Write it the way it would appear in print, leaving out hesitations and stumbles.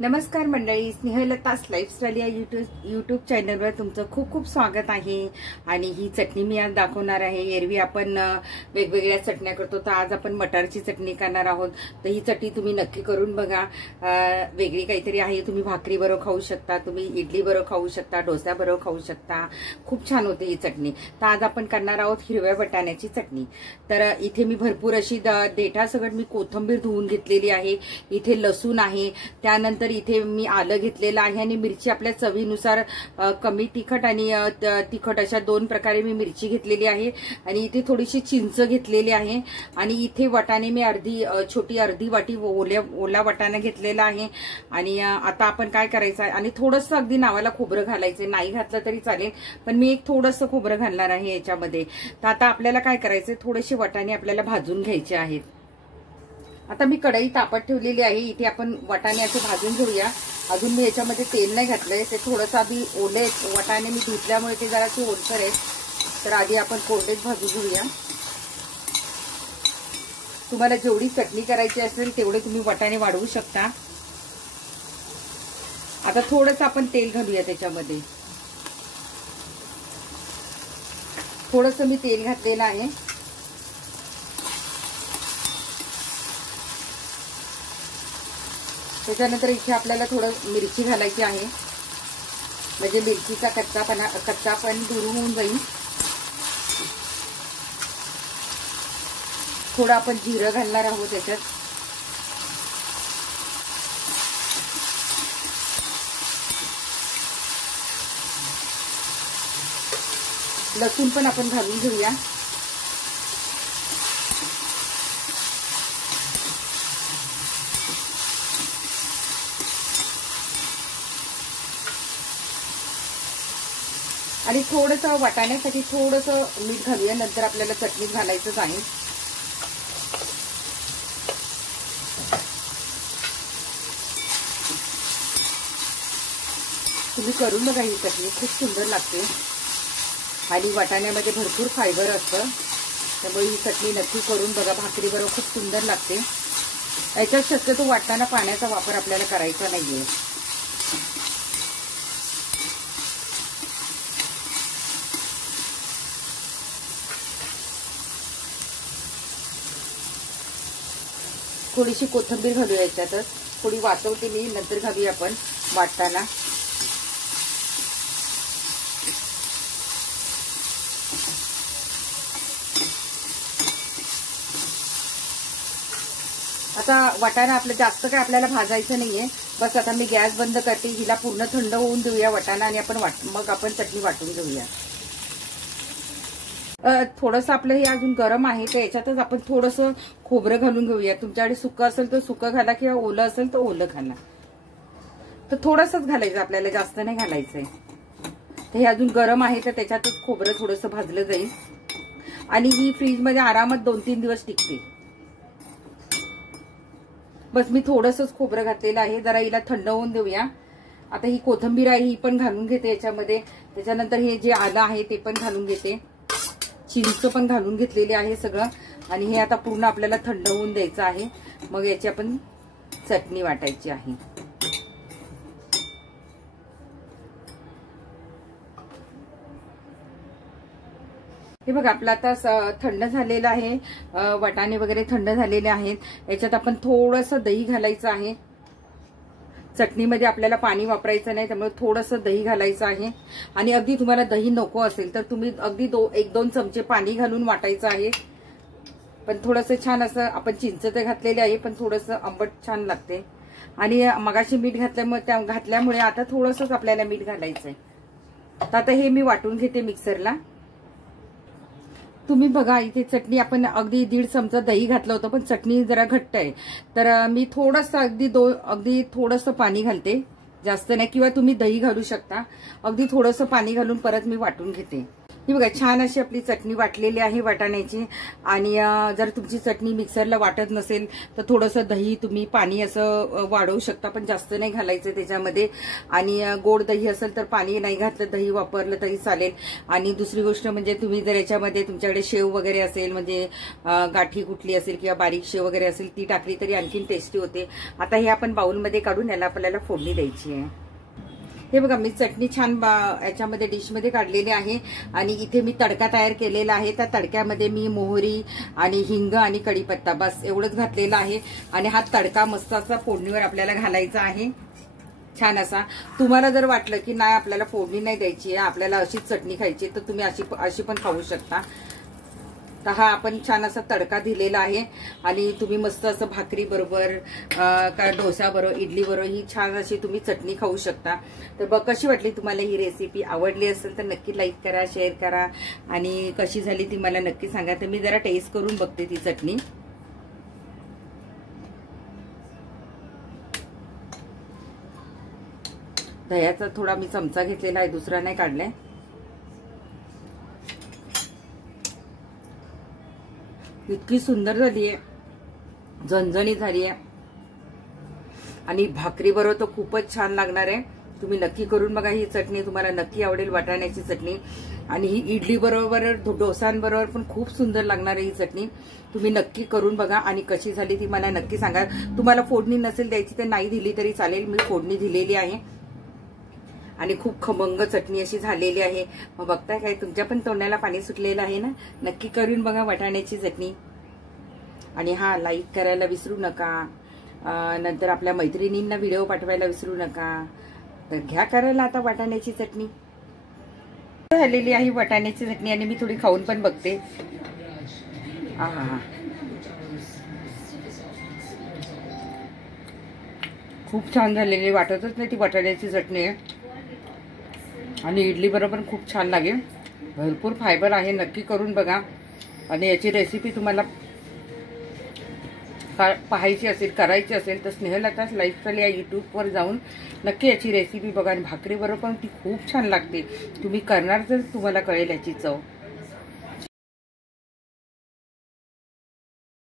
नमस्कार मंडळी, स्नेहलता's लाईफस्टाईल या यूट्यूब चॅनलवर तुमचं खूप खूप स्वागत आहे। आणि ही चटणी मी आज दाखवणार आहे। एरवी आपण वेगवेगळ्या चटण्या करतो, तर आज आपण मटारची चटणी करणार आहोत। तर ही चटणी तुम्ही नक्की करून बघा। वेगळी काहीतरी आहे। तुम्ही भाकरी बरोबर खाऊ शकता, तुम्ही इडली बरोबर खाऊ शकता, डोसा बरोबर खाऊ शकता। खूप छान होते ही चटणी। तर आज आपण करणार आहोत हिरव्या वाटाण्याची चटणी। तर इथे मी भरपूर अशी देठासकट मी कोथिंबीर धुवून घेतलेली आहे। इथे लसूण आहे, त्यानंतर इथे मी आलं घेतलेलं आहे आणि मिरची आपल्या चवीनुसार कमी तिखट आणि तिखट अशा दोन प्रकारे मी मिरची घेतलेली आहे। आणि इथे थोडीशी चिंच घेतलेली आहे आणि इथे वाटाणे मी छोटी अर्धी वाटी ओला वाटाणा घेतलेला आहे। आणि आता आपण काय करायचं आहे, आणि थोडंसं अगदी नावाला खोबरं घालायचं, नाही घातलं तरी चालेल, पण मी एक थोडंसं खोबरं घालणार आहे याच्यामध्ये। तर आता आपल्याला काय करायचंय, थोडेसे वाटाणे आपल्याला भाजून घ्यायचे आहेत। आता मी कढई तापत ठेवलेली आहे। इथे आपण वाटाणे असे भाजून घेऊया। अजून मी याच्यामध्ये तेल नाही घातलंय, ते थोडंसं आधी ओले वाटाणे मी धुतल्यामुळे ते जरासे ओलसर आहेत, तर आधी आपण कोरडेच भाजून घेऊया। तुम्हाला जेवढी चटणी करायची असेल तेवढे तुम्ही वाटाणे वाढवू शकता। आता थोडंसं आपण तेल घालूया त्याच्यामध्ये। थोडंसं मी तेल घातलेलं आहे। त्याच्यानंतर इथे आपल्याला थोडं मिरची घालायची आहे, म्हणजे मिरचीचा कच्चापण दूर होऊन जाईल। थोडं आपण जिरं घालणार आहोत त्याच्यात। लसूण पण आपण घालून घेऊया। आणि थोडंसं वाटाण्यासाठी थोडंसं मीठ घालूया, नंतर आपल्याला चटणीत घालायचंच आहे। तुम्ही करून बघा, ही चटणी खूप सुंदर लागते आणि वाटाण्यामध्ये भरपूर फायबर असतं, त्यामुळे ही चटणी नक्की करून बघा। भाकरी बरोबर खूप सुंदर लागते। याच्यात शक्यतो वाटताना पाण्याचा वापर आपल्याला करायचा नाहीये। थोडीशी कोथिंबीर घालूया याच्यातच, थोडी वाचवते मी, नंतर घालूया आपण वाटताना। आता वाटाणा आपलं जास्त काय आपल्याला भाजायचं नाहीये, बस आता मी गॅस बंद करते, हिला पूर्ण थंड होऊन देऊया वाटाणा, आणि आपण मग आपण चटणी वाटून घेऊया। थोडंसं आपलं हे अजून गरम आहे, तर याच्यातच आपण थोडंसं खोबरं घालून घेऊया। तुमच्याकडे सुकं असेल तर सुकं घाला, किंवा ओलं असेल तर ओलं घाला। तर थोडंसंच घालायचं आपल्याला, जास्त नाही घालायचंय। तर हे अजून गरम आहे, तर त्याच्यातच खोबरं थोडंसं भाजलं जाईल आणि ही फ्रीजमध्ये आरामात 2-3 दिवस टिकते। बस मी थोडंसंच खोबरं घातलेलं आहे, जरा हिला थंड होऊन देऊया। आता ही कोथिंबीर आहे, ही पण घालून घेते याच्यामध्ये। त्याच्यानंतर हे जे आलं आहे ते पण घालून घेते, चिंच पण घालून घेतलेली आहे सगळं, आणि हे आता पूर्ण आपल्याला थंड होऊन द्यायचं आहे। मग याची आपण चटणी वाटायची आहे। हे बघा, आपलं आता थंड झालेलं आहे, वाटाणे वगैरे थंड झालेले आहेत। याच्यात आपण थोडंसं दही घालायचं आहे। चटणीमध्ये आपल्याला पाणी वापरायचं नाही, त्यामुळे थोडंसं दही घालायचं आहे। आणि अगदी तुम्हाला दही नको असेल तर तुम्ही अगदी 1-2 चमचे पाणी घालून वाटायचं आहे। पण थोडंसं छान असं, आपण चिंच ते घातलेले आहे, पण थोडंसं आंबट छान लागते। आणि मगाशी मीठ घातल्यामुळे आता थोडंसंच आपल्याला मीठ घालायचंय। तर आता हे मी वाटून घेते मिक्सरला। तुम्ही बघा, इथे चटणी आपण अगदी 1.5 चमचा दही घातलं होतं, पण चटणी जरा घट्ट आहे, तर मी थोडंसं अगदी थोडंसं पाणी घालते, जास्त नाही, किंवा तुम्ही दही घालू शकता। अगदी थोडंसं पाणी घालून परत मी वाटून घेते। ही बघा छान अशी आपली चटणी वाटलेली आहे वाटाण्याची. आणि जर तुमची चटणी मिक्सरला वाटत नसेल तर थोडंसं दही तुम्ही पाणी असं वाढवू शकता, पण जास्त नाही घालायचं त्याच्यामध्ये. आणि गोड दही असेल तर पाणी नाही घातलं, दही वापरलं तरी चालेल. आणि दुसरी गोष्ट म्हणजे तुम्ही जर याच्यामध्ये तुमच्याकडे शेव वगैरे असेल, म्हणजे गाठी कुठली असेल किंवा बारीक शेव वगैरे असेल ती टाकली तरी आणखीन टेस्टी होते. आता हे आपण बाउलमध्ये काढून याला आपल्याला फोडणी द्यायची आहे. हे बघा मी चटणी छान याच्यामध्ये डिशमध्ये काढलेली आहे. आणि इथे मी तडका तयार केलेला आहे. त्या तडक्यामध्ये मी मोहरी आणि हिंग आणि कढीपत्ता बस एवढंच घातलेलं आहे. आणि हा तडका मस्त असा फोडणीवर आपल्याला घालायचा आहे छान असा. तुम्हाला जर वाटलं की नाही आपल्याला फोडणी नाही द्यायची आहे, आपल्याला अशीच चटणी खायची, तर तुम्ही अशी पण खाऊ शकता. तर हा आपण छान असा तडका दिलेला आहे. आणि तुम्ही मस्त असं भाकरी बरोबर का डोसा बरोबर इडली बरोबर ही छान अशी तुम्ही चटणी खाऊ शकता. तर कशी वाटली तुम्हाला ही रेसिपी? आवडली असेल तर नक्की लाईक करा, शेअर करा. आणि कशी झाली ती मला नक्की सांगा. तर मी जरा टेस्ट करून बघते ती चटणी. दह्याचा थोडा मी चमचा घेतलेला आहे, दुसरा नाही काढलाय. इतकी सुंदर झाली आहे, झणझणीत झाली आहे. आणि भाकरी बरोबर तर खूपच छान लागणार आहे. तुम्ही नक्की करून बघा, ही चटणी तुम्हाला नक्की आवडेल, वाटाण्याची चटणी. आणि ही इडली बरोबर डोसांबरोबर पण खूप सुंदर लागणार आहे ही चटणी. तुम्ही नक्की करून बघा आणि कशी झाली ती मला नक्की सांगा. तुम्हाला फोडणी नसेल द्यायची तर नाही दिली तरी चालेल, मी फोडणी दिलेली आहे. आणि खूप खमंग चटणी अशी झालेली आहे. मग बघताय काय, तुमच्या पण तोंडाला पाणी सुटलेलं आहे ना? नक्की करून बघा वाटाण्याची चटणी. आणि हा लाईक करायला विसरू नका. नंतर आपल्या मैत्रिणींना व्हिडिओ पाठवायला विसरू नका. तर घ्या करायला आता वाटाण्याची चटणी. झालेली आहे वाटाण्याची चटणी आणि मी थोडी खाऊन पण बघते. खूप छान झालेली, वाटतच नाही ती वाटाण्याची चटणी आहे. आणि इडली बरोबर खूप छान लागेल. भरपूर फायबर आहे, नक्की करून बघा. आणि याची रेसिपी तुम्हाला पाहायची असेल, करायची असेल तर स्नेहलताच लाईफस्टाईल या यूट्यूबवर जाऊन नक्की याची रेसिपी बघा. आणि भाकरी बरोबर पण ती खूप छान लागते. तुम्ही करणार तर तुम्हाला कळेल याची चव.